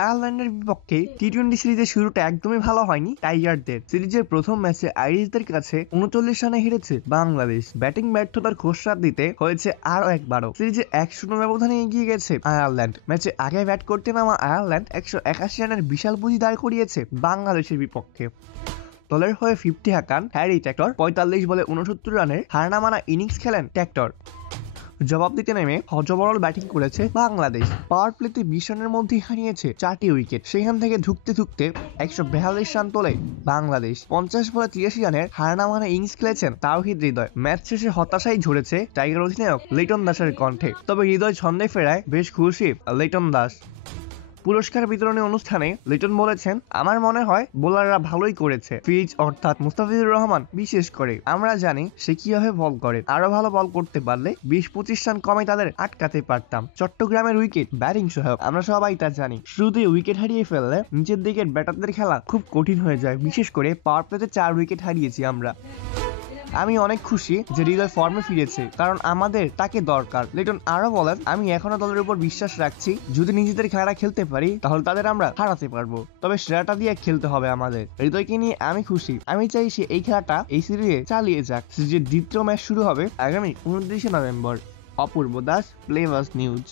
আয়ারল্যান্ডের বিপক্ষে টি-20 সিরিজের শুরুটা একদমই ভালো হয়নি টাইগারদের। সিরিজের প্রথম ম্যাচে আইরিশদের কাছে 39 রানে হেরেছে বাংলাদেশ। ব্যাটিং ব্যর্থতার খোঁচড়া দিতে হয়েছে আরো একবারও। সিরিজে 1-0 ব্যবধানে এগিয়ে গেছে আয়ারল্যান্ড। ম্যাচে আগে ব্যাট করতে নামা আয়ারল্যান্ড 181 রানের বিশাল পুঁজি দাঁড় করিয়েছে বাংলাদেশের বিপক্ষে। দলের হয়ে 50 হাঁকান হ্যারি ট্যাক্টর। 45 বলে 69 রানের হারনামানা ইনিংস খেলেন ট্যাক্টর। জবাব দিতে নেমে হযবরল ব্যাটিং করেছে বাংলাদেশ। পাওয়ার প্লেতে 20 রানের মধ্যেই হারিয়েছে 4টি উইকেট। সেখান থেকে ধুঁকতে 142 রান তোলে বাংলাদেশ। 50 বলে 83 রানের হারনামানা ইনিংস খেলেছেন তাওহিদ হৃদয়। ম্যাচ শেষে হতাশাই ঝরেছে টাইগার অধিনায়ক লিটন দাসের কণ্ঠে। তবে হৃদয় ছন্দে ফেরায় বেশ খুশি লিটন দাস। পুরস্কার বিতরণী অনুষ্ঠানে লিটন বলেছেন, আমার মনে হয় বোলাররা ভালোই করেছে। ফিজ অর্থাৎ মুস্তাফিজুর রহমান বিশেষ করে। আমরা জানি সে কিভাবে বল করে। আরো ভালো বল করতে পারলে 20-25 রান কমে তাদের আটকাতে পারতাম। চট্টগ্রামের উইকেট ব্যাটিং সহায়ক, আমরা সবাই তা জানি। শুরুতেই উইকেট হারিয়ে ফেললে নিচের দিকের ব্যাটারদের খেলা খুব কঠিন হয়ে যায়। বিশেষ করে পাওয়ার প্লেতে 4 উইকেট হারিয়েছি আমরা। আমি অনেক খুশি যে হৃদয় ফর্মে ফিরেছে, কারণ আমাদের তাকে দরকার। লিটন আরো বলেন, আমি এখনো দলের উপর বিশ্বাস রাখছি। যদি নিজেদের খেলাটা খেলতে পারি তাহলে তাদের আমরা হারাতে পারবো। তবে সেরাটা দিয়ে খেলতে হবে আমাদের। হৃদয়কে নিয়ে আমি খুশি। আমি চাই সে এই খেলাটা এই সিরিজে চালিয়ে যাক। সিরিজের দ্বিতীয় ম্যাচ শুরু হবে আগামী 29 নভেম্বর। অপূর্ব দাস, প্লেবাস নিউজ।